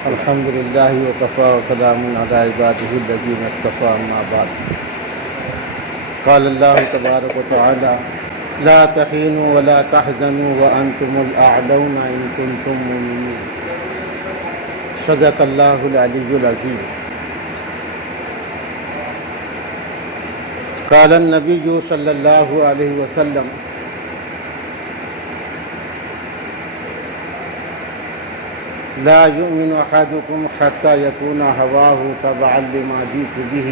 الحمد لله وكفى وسلام على عباده الذين اصطفى أما بعد. قال الله تبارك وتعالى: لا تهينوا ولا تحزنوا وأنتم الأعلون إن كنتم مؤمنين. صدق الله العلي العظيم. قال النبي صلى الله عليه وسلم: لا يؤمن أحدكم حتى يكون هواه تبعا لما جئت به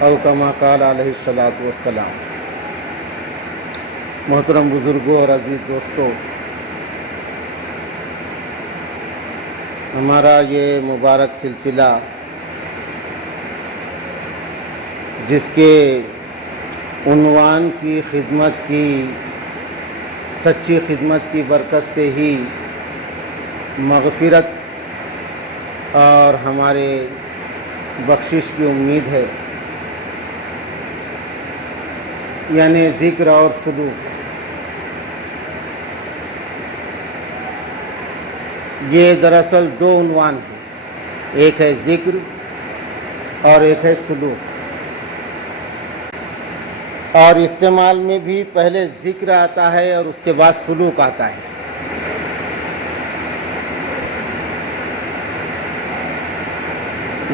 او كما قال علیہ الصلوۃ والسلام. محترم بزرگوں اور عزیز دوستوں، ہمارا یہ مبارک سلسلہ جس کے عنوان کی خدمت کی سچی خدمت کی برکت سے ہی مغفرت اور ہمارے بخشش کی امید ہے، یعنی ذکر اور سلوک. یہ دراصل دو عنوان ہیں، ایک ہے ذکر اور ایک ہے سلوک. اور استعمال میں بھی پہلے ذکر آتا ہے اور اس کے بعد سلوک آتا ہے.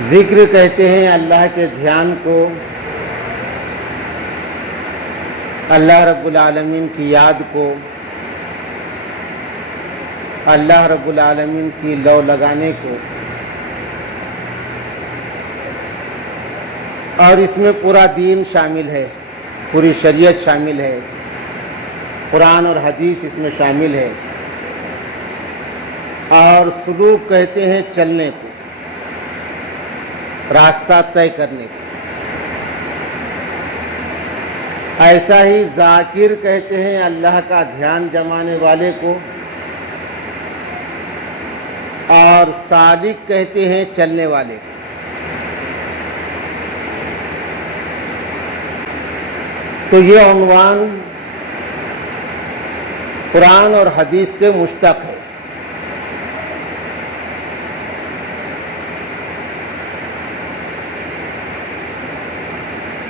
ذکر کہتے ہیں اللہ کے دھیان کو، اللہ رب العالمین کی یاد کو، اللہ رب العالمین کی لو لگانے کو. اور اس میں پورا دین شامل ہے، پوری شریعت شامل ہے، قرآن اور حدیث اس میں شامل ہے. اور سلوک کہتے ہیں چلنے کو، راستہ طے کرنے کو. ایسا ہی ذاکر کہتے ہیں اللہ کا دھیان جمانے والے کو، اور سالک کہتے ہیں چلنے والے کو. تو یہ عنوان قرآن اور حدیث سے مشتق ہے.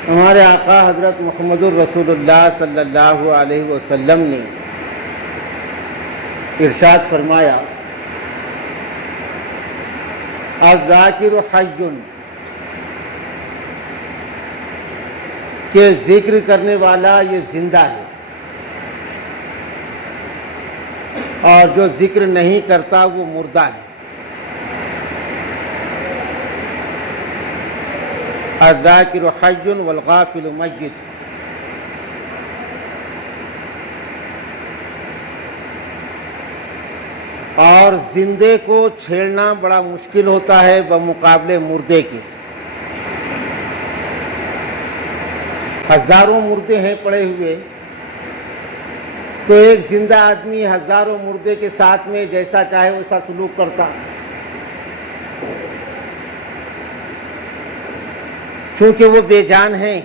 ہمارے آقا حضرت محمد الرسول اللہ صلی اللہ علیہ وسلم نے ارشاد فرمایا: الذاکر حی، کہ ذکر کرنے والا یہ زندہ ہے، اور جو ذکر نہیں کرتا وہ مردہ ہے. الذاکر حی والغافل میت. اور زندے کو چھیڑنا بڑا مشکل ہوتا ہے بمقابلے مردے کے. ہزاروں مردے ہیں پڑے ہوئے، تو ایک زندہ آدمی ہزاروں مردے کے ساتھ میں جیسا چاہے ویسا سلوک کرتا. چونکہ وہ بے جان ہیں،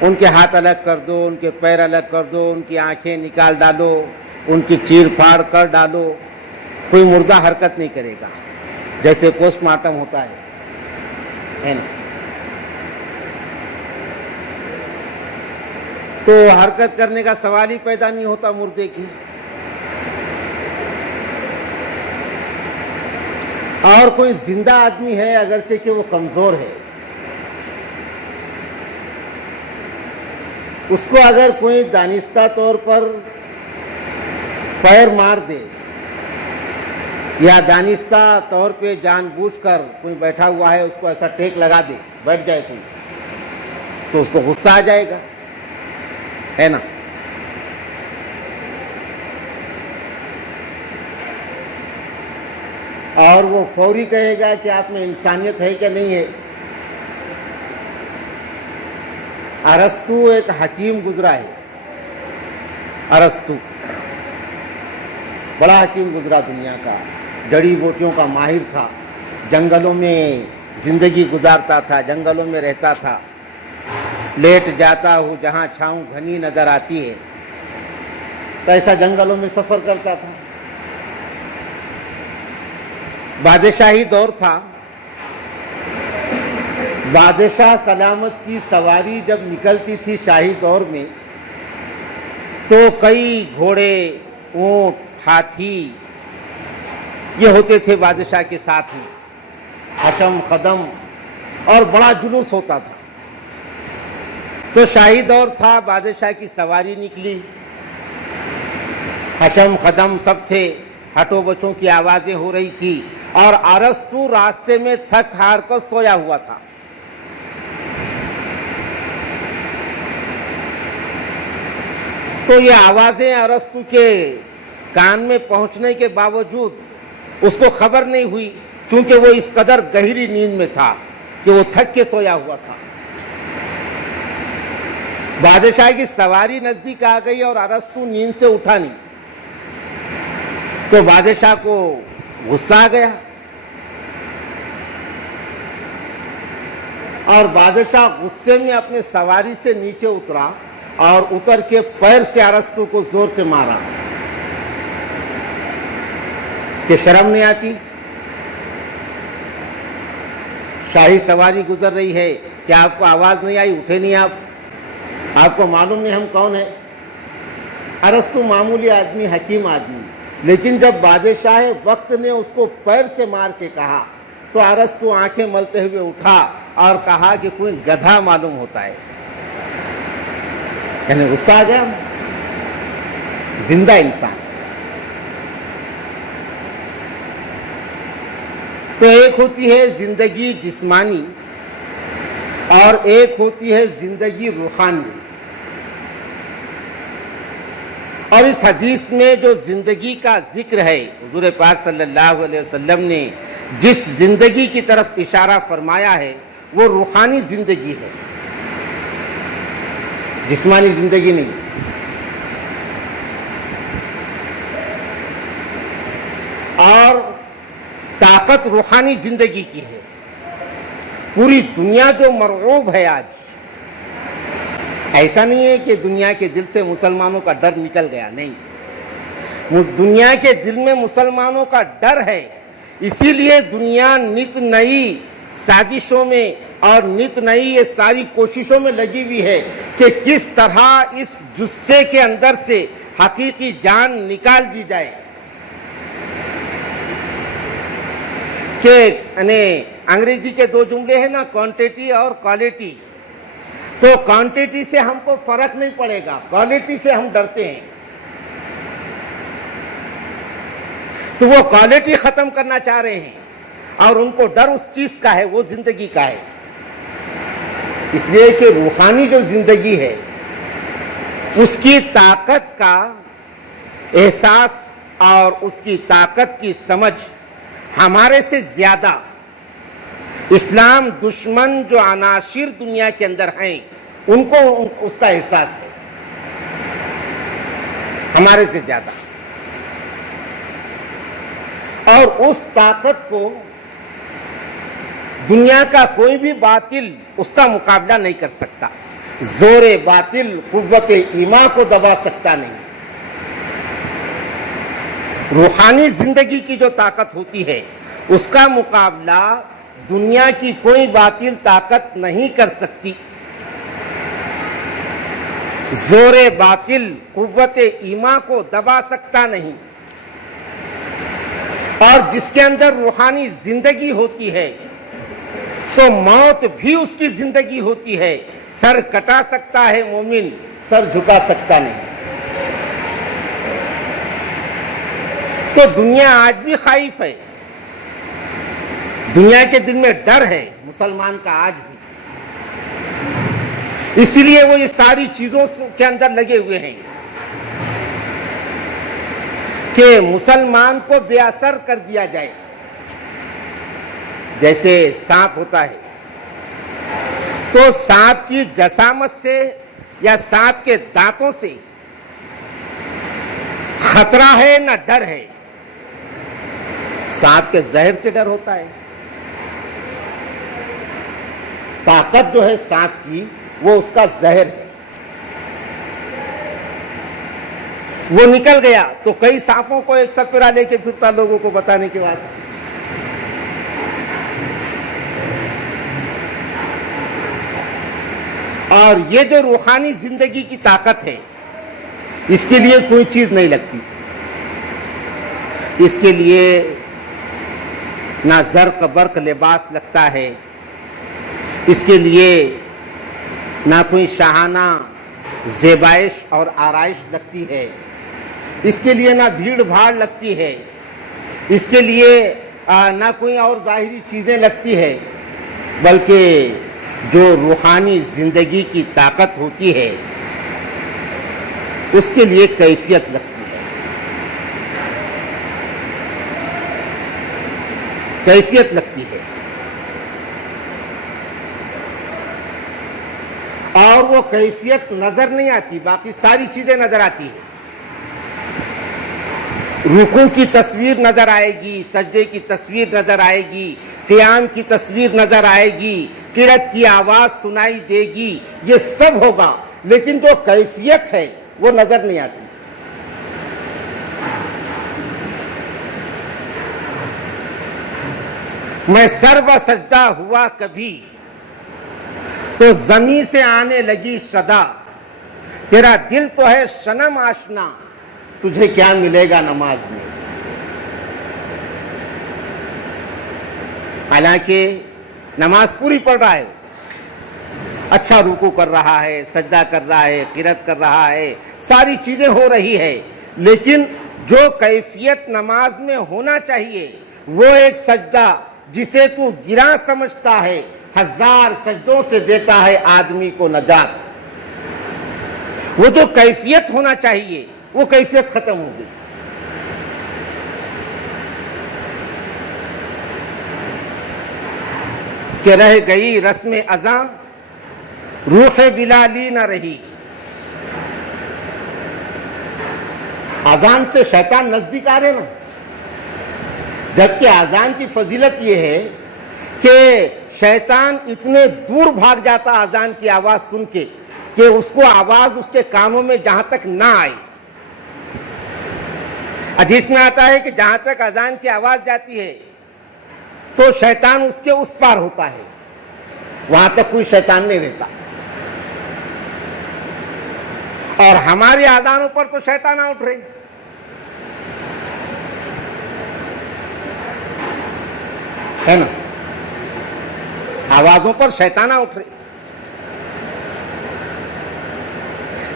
ان کے ہاتھ الگ کر دو، ان کے پیر الگ کر دو، ان کی آنکھیں نکال ڈالو، ان کی چیر پھاڑ کر ڈالو، کوئی مردہ حرکت نہیں کرے گا. جیسے پوسٹ مارٹم ہوتا ہے نا، تو حرکت کرنے کا سوال ہی پیدا نہیں ہوتا مردے کی. اور کوئی زندہ آدمی ہے، اگرچہ کہ وہ کمزور ہے، اس کو اگر کوئی دانستہ طور پر پیر مار دے یا دانستہ طور پہ جان بوجھ کر کوئی بیٹھا ہوا ہے اس کو ایسا ٹیک لگا دے، بیٹھ جائے کوئی، تو اس کو غصہ آ جائے گا، ہے نا. اور وہ فوری کہے گا کہ آپ میں انسانیت ہے کہ نہیں ہے. ارسطو ایک حکیم گزرا ہے، ارسطو بڑا حکیم گزرا دنیا کا، جڑی بوٹیوں کا ماہر تھا، جنگلوں میں زندگی گزارتا تھا، جنگلوں میں رہتا تھا. لیٹ جاتا ہوں جہاں چھاؤں گھنی نظر آتی ہے، تو ایسا جنگلوں میں سفر کرتا تھا. بادشاہی دور تھا. بادشاہ سلامت کی سواری جب نکلتی تھی شاہی دور میں تو کئی گھوڑے، اونٹ، ہاتھی یہ ہوتے تھے بادشاہ کے ساتھ میں، حشم خدم، اور بڑا جلوس ہوتا تھا. تو شاہی دور تھا، بادشاہ کی سواری نکلی، حشم خدم سب تھے، ہٹو بچوں کی آوازیں ہو رہی تھی، اور ارسطو راستے میں تھک ہار کر سویا ہوا تھا. تو یہ آوازیں ارسطو کے کان میں پہنچنے کے باوجود اس کو خبر نہیں ہوئی، چونکہ وہ اس قدر گہری نیند میں تھا کہ وہ تھک کے سویا ہوا تھا. بادشاہ کی سواری نزدیک آ گئی اور ارسطو نیند سے اٹھا نہیں، تو بادشاہ کو غصہ آ گیا، اور بادشاہ غصے میں اپنے سواری سے نیچے اترا اور اتر کے پیر سے ارسطو کو زور سے مارا کہ شرم نہیں آتی، شاہی سواری گزر رہی ہے، کیا آپ کو آواز نہیں آئی؟ اٹھے نہیں آپ کو معلوم نہیں ہم کون ہیں؟ ارسطو معمولی آدمی، حکیم آدمی، لیکن جب بادشاہ وقت نے اس کو پیر سے مار کے کہا تو ارسطو آنکھیں ملتے ہوئے اٹھا اور کہا کہ کوئی گدھا معلوم ہوتا ہے. یعنی غصہ آ گیا. زندہ انسان. تو ایک ہوتی ہے زندگی جسمانی اور ایک ہوتی ہے زندگی روحانی. اور اس حدیث میں جو زندگی کا ذکر ہے، حضور پاک صلی اللہ علیہ وسلم نے جس زندگی کی طرف اشارہ فرمایا ہے وہ روحانی زندگی ہے، جسمانی زندگی نہیں. اور طاقت روحانی زندگی کی ہے. پوری دنیا جو مرعوب ہے آج، ایسا نہیں ہے کہ دنیا کے دل سے مسلمانوں کا ڈر نکل گیا، نہیں، دنیا کے دل میں مسلمانوں کا ڈر ہے. اسی لیے دنیا نت نئی سازشوں میں اور نت نئی یہ ساری کوششوں میں لگی ہوئی ہے کہ کس طرح اس جثے کے اندر سے حقیقی جان نکال دی جائے. کہ انگریزی کے دو جملے ہیں نا، کوانٹٹی اور کوالٹی. تو کوانٹٹی سے ہم کو فرق نہیں پڑے گا، کوالٹی سے ہم ڈرتے ہیں. تو وہ کوالٹی ختم کرنا چاہ رہے ہیں اور ان کو ڈر اس چیز کا ہے، وہ زندگی کا ہے. اس لیے کہ روحانی جو زندگی ہے اس کی طاقت کا احساس اور اس کی طاقت کی سمجھ ہمارے سے زیادہ اسلام دشمن جو عناصر دنیا کے اندر ہیں ان کو اس کا احساس ہے، ہمارے سے زیادہ. اور اس طاقت کو دنیا کا کوئی بھی باطل اس کا مقابلہ نہیں کر سکتا. زور باطل قوت ایمان کو دبا سکتا نہیں. روحانی زندگی کی جو طاقت ہوتی ہے اس کا مقابلہ دنیا کی کوئی باطل طاقت نہیں کر سکتی. زور باطل قوت ایمان کو دبا سکتا نہیں. اور جس کے اندر روحانی زندگی ہوتی ہے تو موت بھی اس کی زندگی ہوتی ہے. سر کٹا سکتا ہے مومن، سر جھکا سکتا نہیں. تو دنیا آج بھی خائف ہے، دنیا کے دل میں ڈر ہے مسلمان کا آج بھی. اسی لیے وہ یہ ساری چیزوں کے اندر لگے ہوئے ہیں کہ مسلمان کو بے اثر کر دیا جائے. جیسے سانپ ہوتا ہے تو سانپ کی جسامت سے یا سانپ کے دانتوں سے خطرہ ہے نہ ڈر ہے. سانپ کے زہر سے ڈر ہوتا ہے. طاقت جو ہے سانپ کی وہ اس کا زہر ہے. وہ نکل گیا تو کئی سانپوں کو ایک سپیرا لے کے پھرتا لوگوں کو بتانے کے واسطے. اور یہ جو روحانی زندگی کی طاقت ہے، اس کے لیے کوئی چیز نہیں لگتی، اس کے لیے نہ زرق برق لباس لگتا ہے، اس کے لیے نہ کوئی شاہانہ زیبائش اور آرائش لگتی ہے، اس کے لیے نہ بھیڑ بھاڑ لگتی ہے، اس کے لیے نہ کوئی اور ظاہری چیزیں لگتی ہے، بلکہ جو روحانی زندگی کی طاقت ہوتی ہے اس کے لیے کیفیت لگتی ہے، کیفیت لگتی ہے، اور وہ کیفیت نظر نہیں آتی، باقی ساری چیزیں نظر آتی ہیں۔ رکوع کی تصویر نظر آئے گی، سجدے کی تصویر نظر آئے گی، قیام کی تصویر نظر آئے گی، قرأت کی آواز سنائی دے گی، یہ سب ہوگا، لیکن جو کیفیت ہے وہ نظر نہیں آتی۔ میں سر بہ سجدہ ہوا کبھی تو زمیں سے آنے لگی صدا، تیرا دل تو ہے صنم آشنا، تجھے کیا ملے گا نماز میں۔ حالانکہ نماز پوری پڑھ رہا ہے، اچھا رکوع کر رہا ہے، سجدہ کر رہا ہے، قرأت کر رہا ہے، ساری چیزیں ہو رہی ہے، لیکن جو کیفیت نماز میں ہونا چاہیے وہ ایک سجدہ جسے تو گراں سمجھتا ہے، ہزار سجدوں سے دیتا ہے آدمی کو نجات، وہ جو کیفیت ہونا چاہیے وہ کیفیت ختم ہو گئی۔ کہ رہ گئی رسم اذاں روح بلالی نہ رہی۔ اذان سے شیطان نزدیک آ رہے نا، جبکہ اذان کی فضیلت یہ ہے کہ شیطان اتنے دور بھاگ جاتا اذان کی آواز سن کے کہ اس کو آواز اس کے کانوں میں جہاں تک نہ آئے۔ حدیث میں آتا ہے کہ جہاں تک اذان کی آواز جاتی ہے تو شیطان اس کے اس پار ہوتا ہے، وہاں تک کوئی شیطان نہیں رہتا۔ اور ہماری اذانوں پر تو شیطان اٹھ رہے، ہے نا، آوازوں پر شیطانہ اٹھ رہے،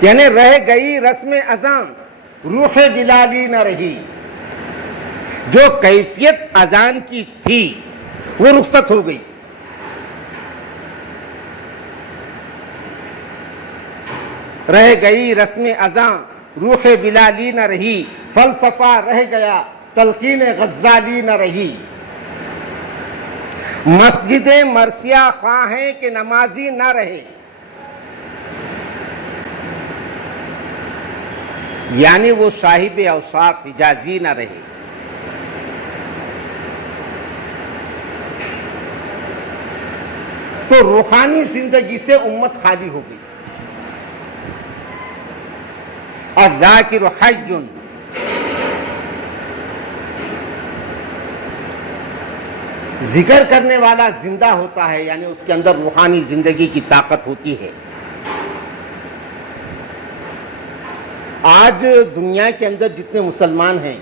یعنی رہ گئی رسم اذان روح بلالی نہ رہی۔ جو کیفیت اذان کی تھی وہ رخصت ہو گئی۔ رہ گئی رسم اذان روح بلالی نہ رہی، فلسفہ رہ گیا تلقین غزالی نہ رہی۔ مسجدیں مرثیہ خواہ ہیں کہ نمازی نہ رہے، یعنی وہ صاحب اوصاف حجازی نہ رہے۔ تو روحانی زندگی سے امت خالی ہو گئی۔ الذاکر حی، ذکر کرنے والا زندہ ہوتا ہے، یعنی اس کے اندر روحانی زندگی کی طاقت ہوتی ہے۔ آج دنیا کے اندر جتنے مسلمان ہیں،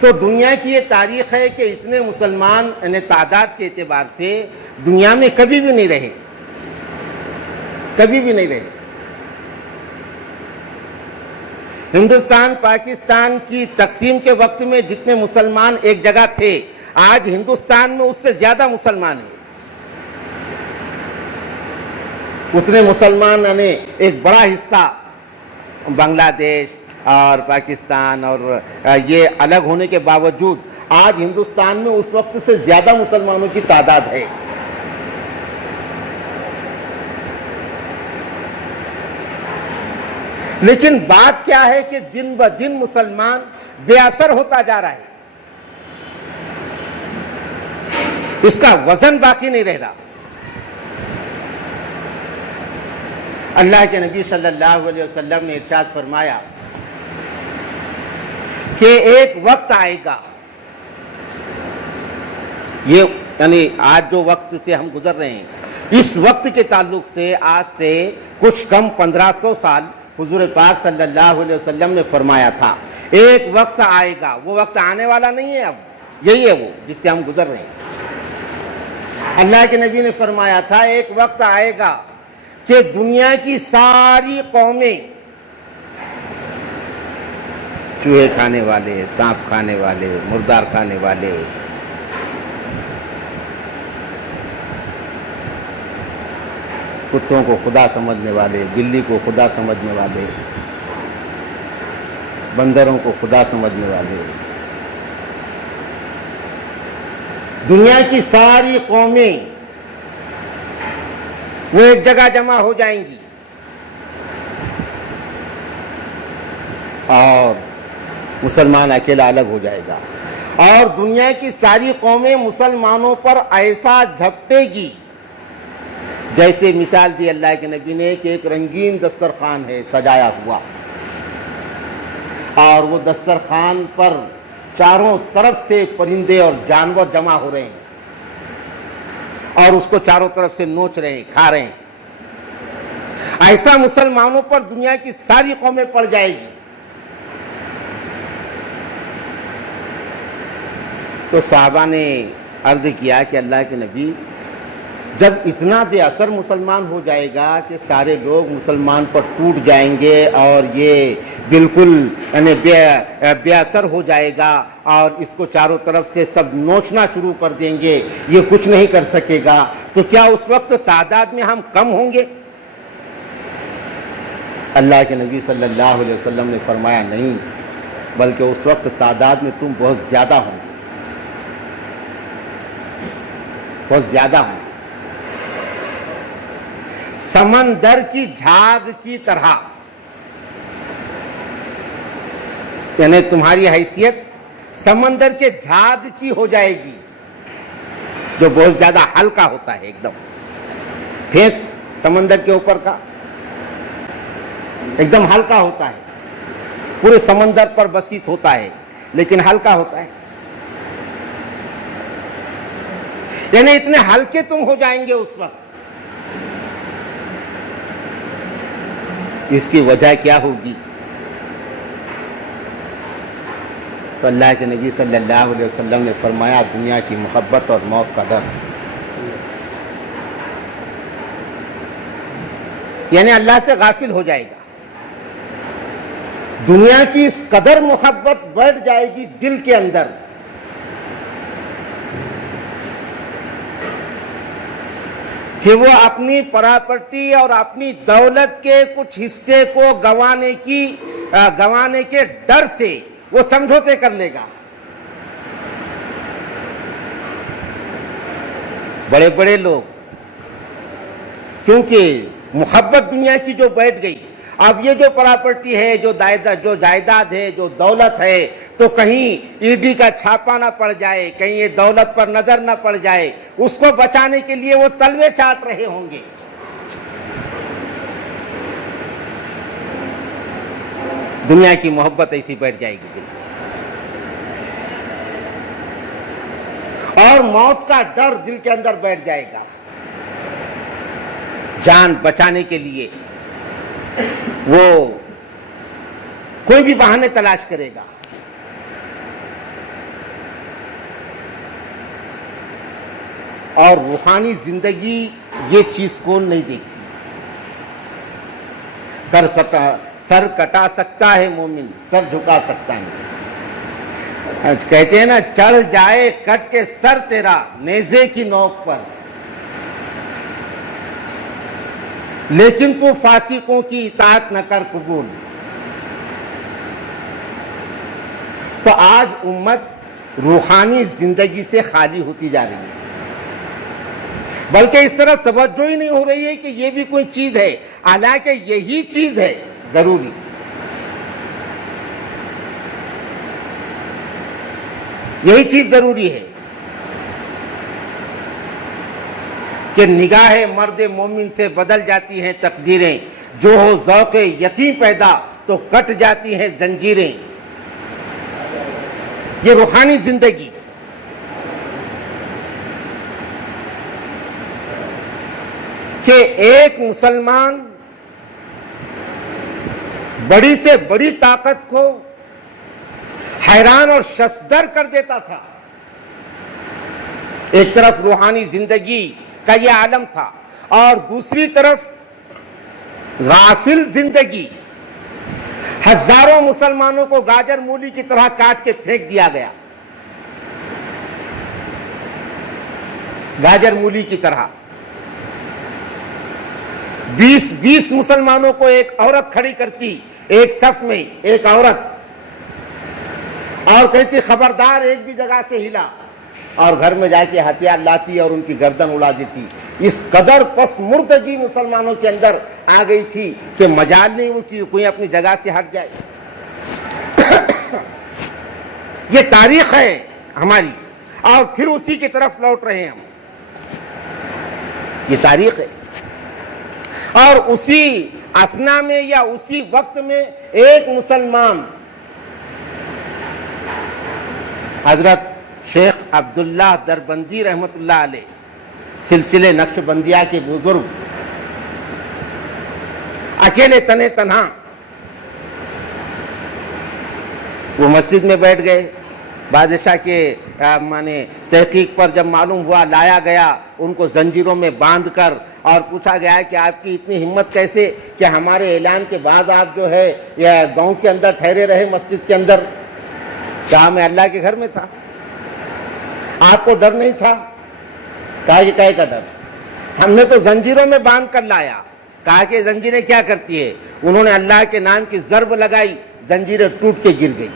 تو دنیا کی یہ تاریخ ہے کہ اتنے مسلمان یعنی تعداد کے اعتبار سے دنیا میں کبھی بھی نہیں رہے، کبھی بھی نہیں رہے۔ ہندوستان پاکستان کی تقسیم کے وقت میں جتنے مسلمان ایک جگہ تھے، آج ہندوستان میں اس سے زیادہ مسلمان ہیں۔ اتنے مسلمان یعنی ایک بڑا حصہ بنگلہ دیش اور پاکستان اور یہ الگ ہونے کے باوجود آج ہندوستان میں اس وقت سے زیادہ مسلمانوں کی تعداد ہے۔ لیکن بات کیا ہے کہ دن بہ دن مسلمان بے اثر ہوتا جا رہا ہے، اس کا وزن باقی نہیں رہ رہا۔ اللہ کے نبی صلی اللہ علیہ وسلم نے ارشاد فرمایا کہ ایک وقت آئے گا، یہ یعنی آج جو وقت سے ہم گزر رہے ہیں، اس وقت کے تعلق سے آج سے کچھ کم 1500 سال حضور پاک صلی اللہ علیہ وسلم نے فرمایا تھا ایک وقت آئے گا، وہ وقت آنے والا نہیں ہے، اب یہی ہے وہ جس سے ہم گزر رہے ہیں۔ اللہ کے نبی نے فرمایا تھا ایک وقت آئے گا کہ دنیا کی ساری قومیں، چوہے کھانے والے، سانپ کھانے والے، مردار کھانے والے، کتوں کو خدا سمجھنے والے، بلی کو خدا سمجھنے والے، بندروں کو خدا سمجھنے والے، دنیا کی ساری قومیں وہ ایک جگہ جمع ہو جائیں گی اور مسلمان اکیلا الگ ہو جائے گا، اور دنیا کی ساری قومیں مسلمانوں پر ایسا جھپٹے گی جیسے مثال دی اللہ کے نبی نے کہ ایک رنگین دسترخوان ہے سجایا ہوا، اور وہ دسترخوان پر چاروں طرف سے پرندے اور جانور جمع ہو رہے ہیں اور اس کو چاروں طرف سے نوچ رہے ہیں، کھا رہے ہیں۔ ایسا مسلمانوں پر دنیا کی ساری قومیں پڑ جائے گی۔ تو صحابہ نے عرض کیا کہ اللہ کے نبی، جب اتنا بے اثر مسلمان ہو جائے گا کہ سارے لوگ مسلمان پر ٹوٹ جائیں گے اور یہ بالکل یعنی بے اثر ہو جائے گا اور اس کو چاروں طرف سے سب نوچنا شروع کر دیں گے، یہ کچھ نہیں کر سکے گا، تو کیا اس وقت تعداد میں ہم کم ہوں گے؟ اللہ کے نبی صلی اللہ علیہ وسلم نے فرمایا نہیں، بلکہ اس وقت تعداد میں تم بہت زیادہ ہوں گے، بہت زیادہ ہوں گے، سمندر کی جھاگ کی طرح، یعنی تمہاری حیثیت سمندر کے جھاگ کی ہو جائے گی جو بہت زیادہ ہلکا ہوتا ہے، ایک دم پھیس سمندر کے اوپر کا ایک دم ہلکا ہوتا ہے، پورے سمندر پر بسیط ہوتا ہے لیکن ہلکا ہوتا ہے، یعنی اتنے ہلکے تم ہو جائیں گے اس وقت۔ اس کی وجہ کیا ہوگی؟ تو اللہ کے نبی صلی اللہ علیہ وسلم نے فرمایا دنیا کی محبت اور موت کا ڈر، یعنی اللہ سے غافل ہو جائے گا، دنیا کی اس قدر محبت بڑھ جائے گی دل کے اندر کہ وہ اپنی پراپرٹی اور اپنی دولت کے کچھ حصے کو گنوانے کے ڈر سے وہ سمجھوتے کر لے گا۔ بڑے بڑے لوگ کیونکہ محبت دنیا کی جو بیٹھ گئی، اب یہ جو پراپرٹی ہے، جو جائیداد ہے، جو دولت ہے، تو کہیں ای ڈی کا چھاپا نہ پڑ جائے، کہیں یہ دولت پر نظر نہ پڑ جائے، اس کو بچانے کے لیے وہ تلوے چاٹ رہے ہوں گے۔ دنیا کی محبت ایسی بیٹھ جائے گی دل میں، اور موت کا ڈر دل کے اندر بیٹھ جائے گا۔ جان بچانے کے لیے وہ کوئی بھی بہانے تلاش کرے گا۔ اور روحانی زندگی یہ چیز کون نہیں دیکھتی؟ سر کٹا سکتا ہے مومن، سر جھکا سکتا نہیں۔ کہتے ہیں نا، چڑھ جائے کٹ کے سر تیرا نیزے کی نوک پر، لیکن تو فاسقوں کی اطاعت نہ کر قبول۔ تو آج امت روحانی زندگی سے خالی ہوتی جا رہی ہے، بلکہ اس طرف توجہ ہی نہیں ہو رہی ہے کہ یہ بھی کوئی چیز ہے، حالانکہ یہی چیز ہے ضروری۔ یہی چیز ضروری ہے کہ نگاہ مرد مومن سے بدل جاتی ہیں تقدیریں، جو ہو ذوق یتیم پیدا تو کٹ جاتی ہیں زنجیریں۔ یہ روحانی زندگی، کہ ایک مسلمان بڑی سے بڑی طاقت کو حیران اور ششدر کر دیتا تھا. ایک طرف روحانی زندگی کا یہ عالم تھا اور دوسری طرف غافل زندگی. ہزاروں مسلمانوں کو گاجر مولی کی طرح کاٹ کے پھینک دیا گیا, گاجر مولی کی طرح. 20 مسلمانوں کو ایک عورت کھڑی کرتی ایک صف میں, ایک عورت, اور کہتی خبردار ایک بھی جگہ سے ہلا, اور گھر میں جا کے ہتھیار لاتی اور ان کی گردن اڑا دیتی. اس قدر پس مردگی مسلمانوں کے اندر آ گئی تھی کہ مجال نہیں وہ کہ کوئی اپنی جگہ سے ہٹ جائے. یہ تاریخ ہے ہماری, اور پھر اسی کی طرف لوٹ رہے ہیں ہم. یہ تاریخ ہے. اور اسی اسنا میں یا اسی وقت میں ایک مسلمان حضرت شیخ عبداللہ دربندی رحمت اللہ علیہ, سلسلے نقش بندیہ کے بزرگ, اکیلے تنے تنہا وہ مسجد میں بیٹھ گئے. بادشاہ کے تحقیق پر جب معلوم ہوا, لایا گیا ان کو زنجیروں میں باندھ کر, اور پوچھا گیا کہ آپ کی اتنی ہمت کیسے کہ ہمارے اعلان کے بعد آپ جو ہے یا گاؤں کے اندر ٹھہرے رہے مسجد کے اندر. کہا میں اللہ کے گھر میں تھا. آپ کو ڈر نہیں تھا؟ کہا کہ کہے کا ڈر, ہم نے تو زنجیروں میں باندھ کر لایا. کہا کہ زنجیریں کیا کرتی ہے؟ انہوں نے اللہ کے نام کی ضرب لگائی, زنجیریں ٹوٹ کے گر گئی.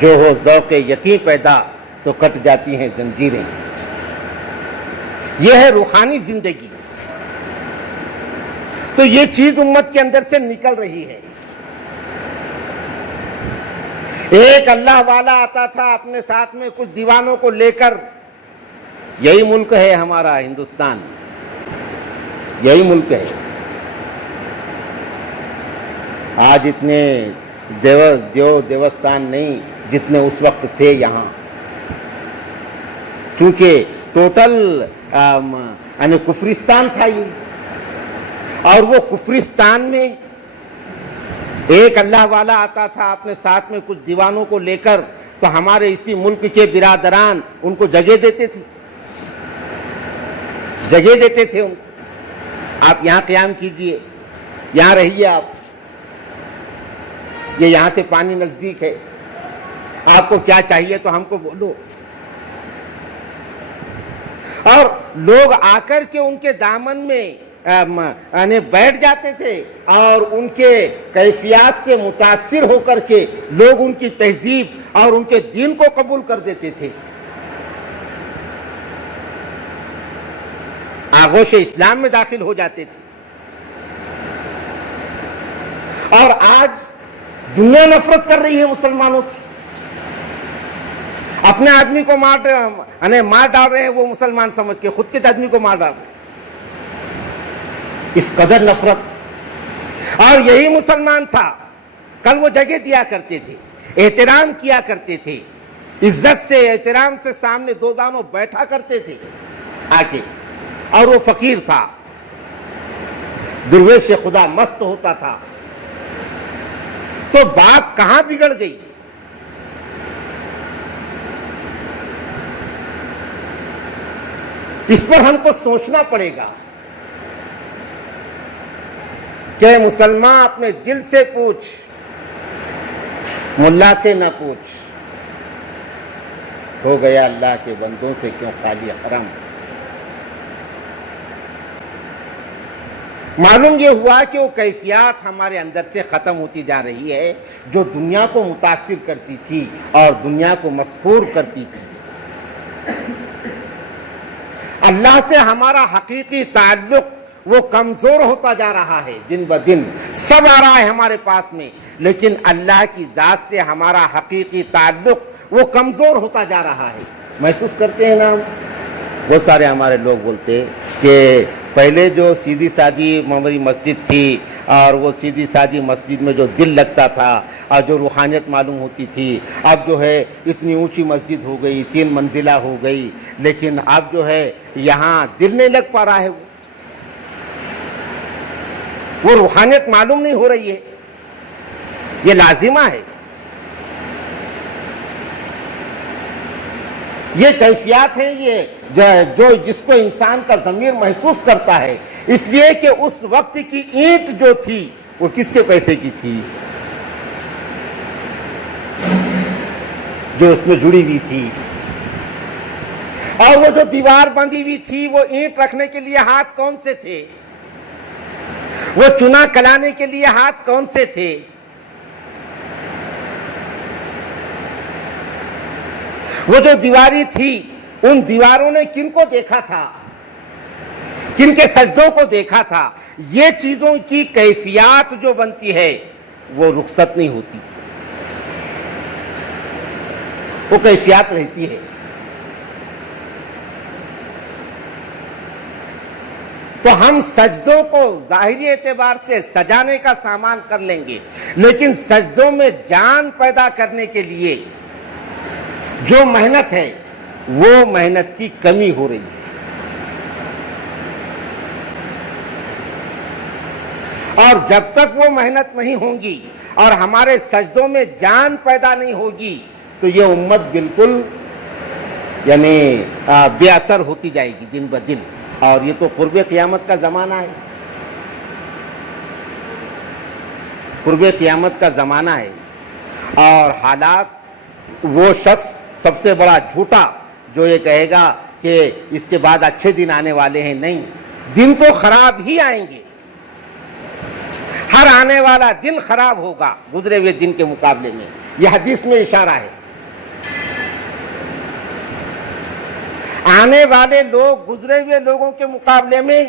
جو ہو ذوق یقین پیدا تو کٹ جاتی ہیں زنجیریں. یہ ہے روحانی زندگی. تو یہ چیز امت کے اندر سے نکل رہی ہے. ایک اللہ والا آتا تھا اپنے ساتھ میں کچھ دیوانوں کو لے کر. یہی ملک ہے ہمارا ہندوستان, یہی ملک ہے. آج اتنے دیوستان نہیں جتنے اس وقت تھے یہاں, چونکہ ٹوٹل کفرستان تھا یہ. اور وہ کفرستان میں ایک اللہ والا آتا تھا اپنے ساتھ میں کچھ دیوانوں کو لے کر, تو ہمارے اسی ملک کے برادران ان کو جگہ دیتے تھے, جگہ دیتے تھے ان کو. آپ یہاں قیام کیجئے, یہاں رہیے آپ, یہ یہاں سے پانی نزدیک ہے, آپ کو کیا چاہیے تو ہم کو بولو. اور لوگ آ کر کے ان کے دامن میں بیٹھ جاتے تھے, اور ان کے کیفیات سے متاثر ہو کر کے لوگ ان کی تہذیب اور ان کے دین کو قبول کر دیتے تھے, آغوش اسلام میں داخل ہو جاتے تھے. اور آج دنیا نفرت کر رہی ہے مسلمانوں سے. اپنے آدمی کو مار ڈال رہے ہیں وہ مسلمان سمجھ کے, خود کے آدمی کو مار ڈال رہے ہیں. اس قدر نفرت. اور یہی مسلمان تھا, کل وہ جگہ دیا کرتے تھے, احترام کیا کرتے تھے, عزت سے احترام سے سامنے دو دانوں بیٹھا کرتے تھے آ کے. اور وہ فقیر تھا, درویش خدا مست ہوتا تھا. تو بات کہاں بگڑ گئی؟ اس پر ہم کو سوچنا پڑے گا کہ مسلمان اپنے دل سے پوچھ, ملا سے نہ پوچھ. ہو گیا اللہ کے بندوں سے کیوں خالی حرم. معلوم یہ ہوا کہ وہ کیفیات ہمارے اندر سے ختم ہوتی جا رہی ہے جو دنیا کو متاثر کرتی تھی اور دنیا کو مسحور کرتی تھی. اللہ سے ہمارا حقیقی تعلق وہ کمزور ہوتا جا رہا ہے دن بدن. سب آ رہا ہے ہمارے پاس میں, لیکن اللہ کی ذات سے ہمارا حقیقی تعلق وہ کمزور ہوتا جا رہا ہے. محسوس کرتے ہیں نا, بہت سارے ہمارے لوگ بولتے کہ پہلے جو سیدھی سادی ہماری مسجد تھی, اور وہ سیدھی سادی مسجد میں جو دل لگتا تھا اور جو روحانیت معلوم ہوتی تھی، اب جو ہے اتنی اونچی مسجد ہو گئی، 3 منزلہ ہو گئی، لیکن اب جو ہے یہاں دل نہیں لگ پا رہا ہے، وہ روحانیت معلوم نہیں ہو رہی ہے، یہ لازمہ ہے، یہ کیفیات ہیں، یہ جو جس کو انسان کا ضمیر محسوس کرتا ہے، اس لیے کہ اس وقت کی اینٹ جو تھی وہ کس کے پیسے کی تھی؟ جو اس میں جڑی ہوئی تھی، اور وہ جو دیوار بندھی ہوئی تھی، وہ اینٹ رکھنے کے لیے ہاتھ کون سے تھے؟ وہ چنا کلانے کے لیے ہاتھ کون سے تھے؟ وہ جو دیواری تھی، ان دیواروں نے کن کو دیکھا تھا؟ کن کے سجدوں کو دیکھا تھا؟ یہ چیزوں کی کیفیات جو بنتی ہے وہ رخصت نہیں ہوتی، وہ کیفیات رہتی ہے۔ تو ہم سجدوں کو ظاہری اعتبار سے سجانے کا سامان کر لیں گے، لیکن سجدوں میں جان پیدا کرنے کے لیے جو محنت ہے وہ محنت کی کمی ہو رہی ہے، اور جب تک وہ محنت نہیں ہوں گی اور ہمارے سجدوں میں جان پیدا نہیں ہوگی تو یہ امت بالکل یعنی بے اثر ہوتی جائے گی دن بدن، اور یہ تو قرب قیامت کا زمانہ ہے، قرب قیامت کا زمانہ ہے، اور حالات وہ شخص سب سے بڑا جھوٹا جو یہ کہے گا کہ اس کے بعد اچھے دن آنے والے ہیں، نہیں، دن تو خراب ہی آئیں گے، ہر آنے والا دن خراب ہوگا گزرے ہوئے دن کے مقابلے میں، یہ حدیث میں اشارہ ہے۔ آنے والے لوگ گزرے ہوئے لوگوں کے مقابلے میں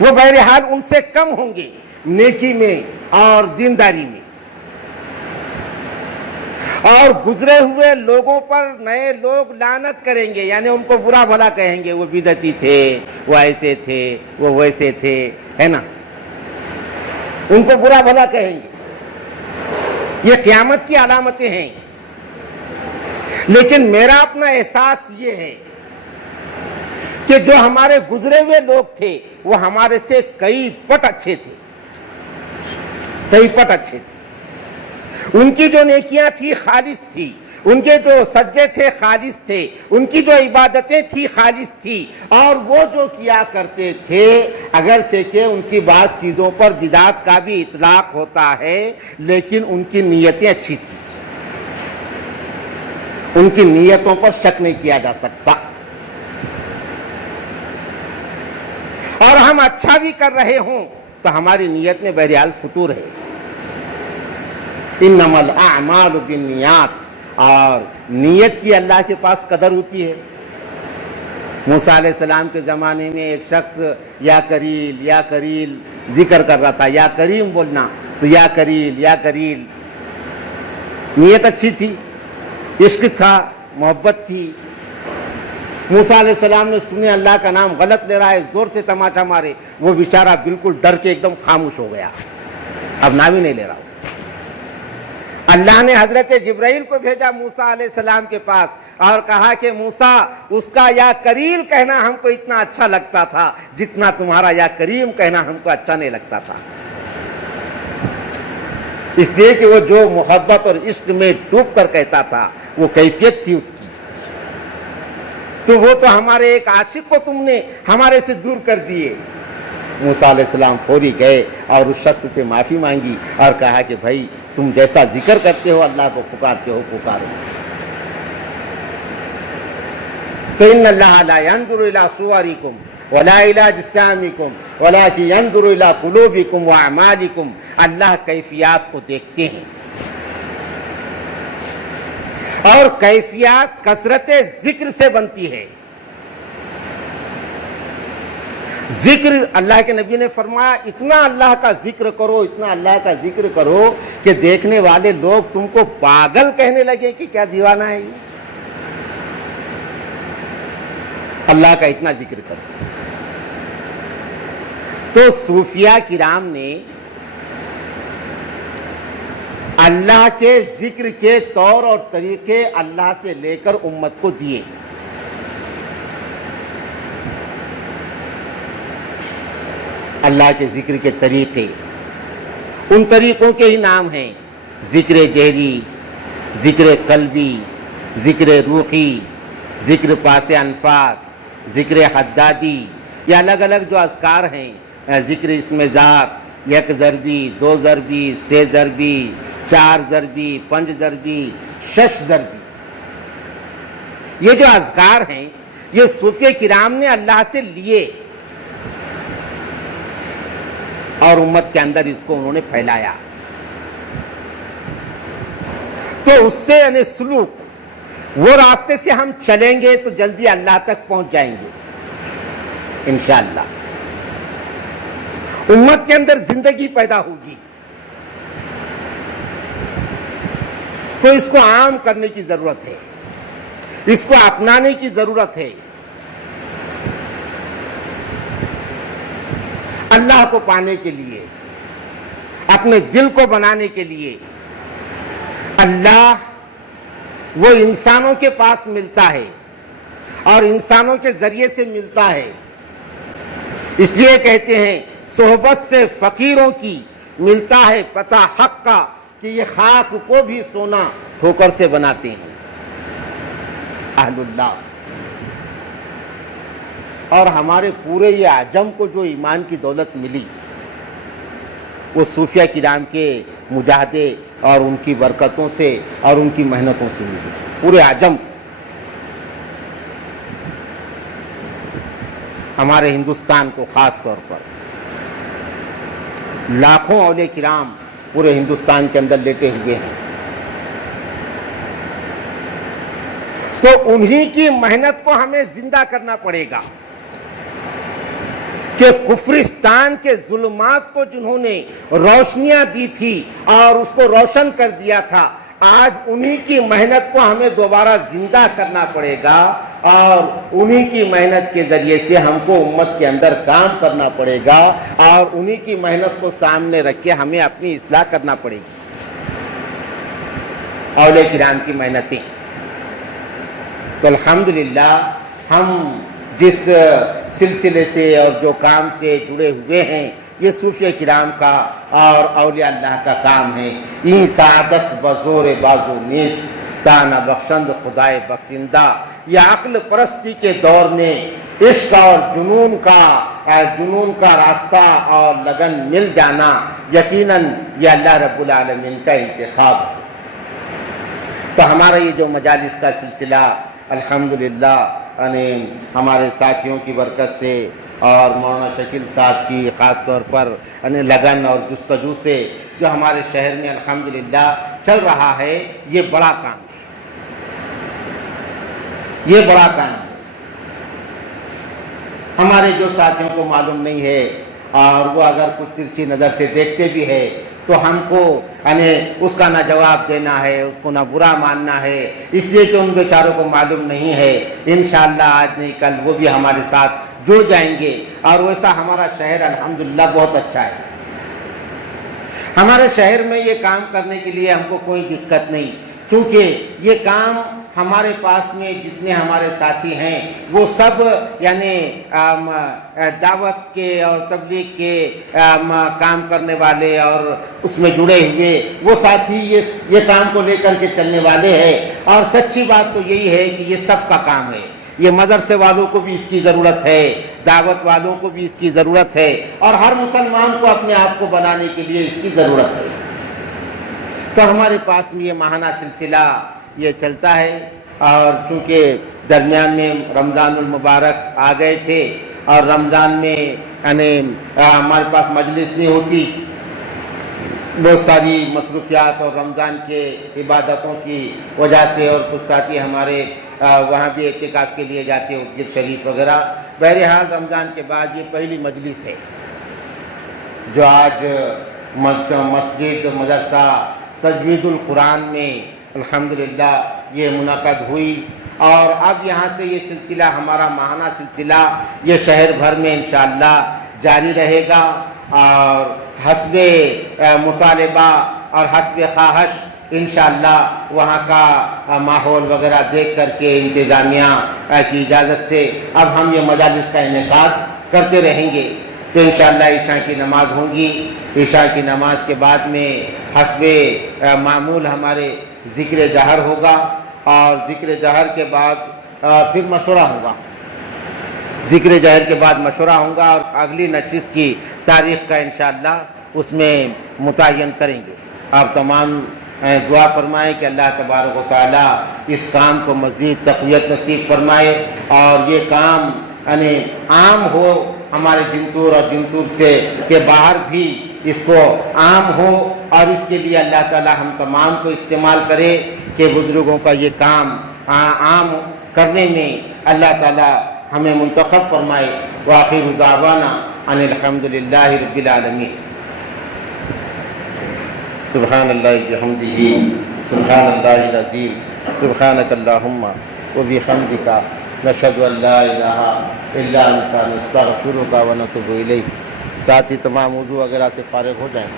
وہ بہرحال ان سے کم ہوں گے نیکی میں اور دینداری میں، اور گزرے ہوئے لوگوں پر نئے لوگ لعنت کریں گے، یعنی ان کو برا بھلا کہیں گے، وہ بدعتی تھے، وہ ایسے تھے، وہ ویسے تھے، ہے نا، ان کو برا بھلا کہیں گے، یہ قیامت کی علامتیں ہیں۔ لیکن میرا اپنا احساس یہ ہے کہ جو ہمارے گزرے ہوئے لوگ تھے وہ ہمارے سے کئی پٹ اچھے تھے، کئی پٹ اچھے تھے، ان کی جو نیکیاں تھی خالص تھی، ان کے جو سجدے تھے خالص تھے، ان کی جو عبادتیں تھی خالص تھی، اور وہ جو کیا کرتے تھے اگرچہ کہ ان کی بعض چیزوں پر بدعت کا بھی اطلاق ہوتا ہے لیکن ان کی نیتیں اچھی تھیں، ان کی نیتوں پر شک نہیں کیا جا سکتا، اور ہم اچھا بھی کر رہے ہوں تو ہماری نیت میں بہرحال فطور ہے، انما الاعمال بالنیات، اور نیت کی اللہ کے پاس قدر ہوتی ہے۔ موسیٰ علیہ السلام کے زمانے میں ایک شخص یا کریل یا کریل ذکر کر رہا تھا، یا کریم بولنا تو یا کریل یا کریل، نیت اچھی تھی، عشق تھا، محبت تھی۔ موسیٰ علیہ السلام نے سنے اللہ کا نام غلط لے رہا ہے، زور سے تماچا مارے، وہ بیچارہ بالکل ڈر کے ایک دم خاموش ہو گیا، اب نام ہی نہیں لے رہا۔ اللہ نے حضرت جبرائیل کو بھیجا موسیٰ علیہ السلام کے پاس اور کہا کہ موسیٰ، اس کا یا کریل کہنا ہم کو اتنا اچھا لگتا تھا جتنا تمہارا یا کریم کہنا ہم کو اچھا نہیں لگتا تھا، اس لیے کہ وہ جو محبت اور عشق میں ڈوب کر کہتا تھا وہ کیفیت تھی اس کی، تو وہ تو ہمارے ایک عاشق کو تم نے ہمارے سے دور کر دیے۔ موسیٰ علیہ السلام فوری گئے اور اس شخص سے معافی مانگی اور کہا کہ بھائی تم جیسا ذکر کرتے ہو اللہ کو پکارتے ہو پکارو، تو ان اللہ لا ينظر الى صورکم ولا الى اجسامکم ولکن ينظر الى قلوبکم واعمالکم، اللہ کیفیات کو دیکھتے ہیں، اور کیفیات کثرت ذکر سے بنتی ہے۔ ذکر، اللہ کے نبی نے فرمایا اتنا اللہ کا ذکر کرو، اتنا اللہ کا ذکر کرو کہ دیکھنے والے لوگ تم کو پاگل کہنے لگے کہ کیا دیوانہ ہے یہ، اللہ کا اتنا ذکر کرو۔ تو صوفیہ کرام نے اللہ کے ذکر کے طور اور طریقے اللہ سے لے کر امت کو دیے. اللہ کے ذکر کے طریقے، ان طریقوں کے ہی نام ہیں ذکر جہری، ذکر قلبی، ذکر روحی، ذکر پاس انفاس، ذکر حدادی. یہ الگ الگ جو اذکار ہیں، ذکر اسم ذات، یک ضربی، دو ضربی، سے ضربی، چار ضربی، پنج ضربی، شش ضربی، یہ جو اذکار ہیں یہ صوفیہ کرام نے اللہ سے لیے اور امت کے اندر اس کو انہوں نے پھیلایا. تو اس سے یعنی سلوک، وہ راستے سے ہم چلیں گے تو جلدی اللہ تک پہنچ جائیں گے انشاءاللہ. امت کے اندر زندگی پیدا ہوگی تو اس کو عام کرنے کی ضرورت ہے، اس کو اپنانے کی ضرورت ہے. اللہ کو پانے کے لیے، اپنے دل کو بنانے کے لیے اللہ وہ انسانوں کے پاس ملتا ہے اور انسانوں کے ذریعے سے ملتا ہے. اس لیے کہتے ہیں صحبت سے فقیروں کی ملتا ہے پتہ حق کا، کہ یہ خاک کو بھی سونا ٹھوکر سے بناتے ہیں اہل اللہ. اور ہمارے پورے یہ عجم کو جو ایمان کی دولت ملی وہ صوفیہ کرام کے مجاہدے اور ان کی برکتوں سے اور ان کی محنتوں سے ملی. پورے عجم ہمارے ہندوستان کو خاص طور پر لاکھوں اولیاء کرام پورے ہندوستان کے اندر لیٹے ہوئے ہیں. تو انہی کی محنت کو ہمیں زندہ کرنا پڑے گا کہ کفرستان کے ظلمات کو جنہوں نے روشنیاں دی تھی اور اس کو روشن کر دیا تھا، آج انہی کی محنت کو ہمیں دوبارہ زندہ کرنا پڑے گا اور انہی کی محنت کے ذریعے سے ہم کو امت کے اندر کام کرنا پڑے گا اور انہی کی محنت کو سامنے رکھ کے ہمیں اپنی اصلاح کرنا پڑے گی. اولیاء کرام کی محنتیں تو الحمدللہ ہم جس سلسلے سے اور جو کام سے جڑے ہوئے ہیں یہ صوفیہ کرام کا اور اولیاء اللہ کا کام ہے. این سعادت بزور بازو نیست تانا بخشند خدائے بخشندہ. یہ عقل پرستی کے دور میں عشق اور جنون کا راستہ اور لگن مل جانا یقیناً یہ اللہ رب العالمین کا انتخاب ہے. تو ہمارا یہ جو مجالس کا سلسلہ الحمدللہ یعنی ہمارے ساتھیوں کی برکت سے اور مولانا شکیل صاحب کی خاص طور پر یعنی لگن اور جستجو سے جو ہمارے شہر میں الحمدللہ چل رہا ہے، یہ بڑا کام ہے. یہ بڑا کام ہے. ہمارے جو ساتھیوں کو معلوم نہیں ہے اور وہ اگر کچھ ترچھی نظر سے دیکھتے بھی ہے تو ہم کو یعنی اس کا نہ جواب دینا ہے، اس کو نہ برا ماننا ہے، اس لیے کہ ان بیچاروں کو معلوم نہیں ہے. انشاءاللہ آج نہیں کل وہ بھی ہمارے ساتھ جڑ جائیں گے اور ویسا ہمارا شہر الحمدللہ بہت اچھا ہے. ہمارے شہر میں یہ کام کرنے کے لیے ہم کو کوئی دقت نہیں، کیونکہ یہ کام ہمارے پاس میں جتنے ہمارے ساتھی ہیں وہ سب یعنی دعوت کے اور تبلیغ کے کام کرنے والے اور اس میں جڑے ہوئے وہ ساتھی یہ کام کو لے کر کے چلنے والے ہیں. اور سچی بات تو یہی ہے کہ یہ سب کا کام ہے. یہ مدرسے والوں کو بھی اس کی ضرورت ہے، دعوت والوں کو بھی اس کی ضرورت ہے اور ہر مسلمان کو اپنے آپ کو بنانے کے لیے اس کی ضرورت ہے. تو ہمارے پاس میں یہ ماہانہ سلسلہ یہ چلتا ہے اور چونکہ درمیان میں رمضان المبارک آ گئے تھے اور رمضان میں یعنی ہمارے پاس مجلس نہیں ہوتی، بہت ساری مصروفیات اور رمضان کے عبادتوں کی وجہ سے، اور کچھ ساتھی ہمارے وہاں بھی اعتکاف کے لیے جاتے ہیں ادگیر شریف وغیرہ. بہرحال رمضان کے بعد یہ پہلی مجلس ہے جو آج مسجد مدرسہ تجوید القرآن میں الحمدللہ یہ منعقد ہوئی. اور اب یہاں سے یہ سلسلہ ہمارا ماہانہ سلسلہ یہ شہر بھر میں انشاءاللہ جاری رہے گا، اور حسب مطالبہ اور حسب خواہش انشاءاللہ وہاں کا ماحول وغیرہ دیکھ کر کے انتظامیہ کی اجازت سے اب ہم یہ مجالس کا انعقاد کرتے رہیں گے۔ تو انشاءاللہ عشاء کی نماز ہوں گی، عشاء کی نماز کے بعد میں حسب معمول ہمارے ذکر جہر ہوگا، اور ذکر جہر کے بعد پھر مشورہ ہوگا، ذکر جہر کے بعد مشورہ ہوگا، اور اگلی نشست کی تاریخ کا انشاءاللہ اس میں متعین کریں گے۔ آپ تمام دعا فرمائیں کہ اللہ تبارک و تعالیٰ اس کام کو مزید تقویت نصیب فرمائے، اور یہ کام یعنی عام ہو ہمارے جنتور اور جنتور کے باہر بھی اس کو عام ہو، اور اس کے لیے اللہ تعالیٰ ہم تمام کو استعمال کرے کہ بزرگوں کا یہ کام عام کرنے میں اللہ تعالیٰ ہمیں منتخب فرمائے۔ وآخر دعوانا ان الحمد للہ رب العالمین۔ سبحان اللہ بحمدہ، سبحان اللہ العظیم، سبحانک اللہم وبحمدک، نشہد ان لا الہ الا انت، نستغفرک ونتوب الیک۔ ساتھ ہی تمام وضو وغیرہ سے فارغ ہو جائیں۔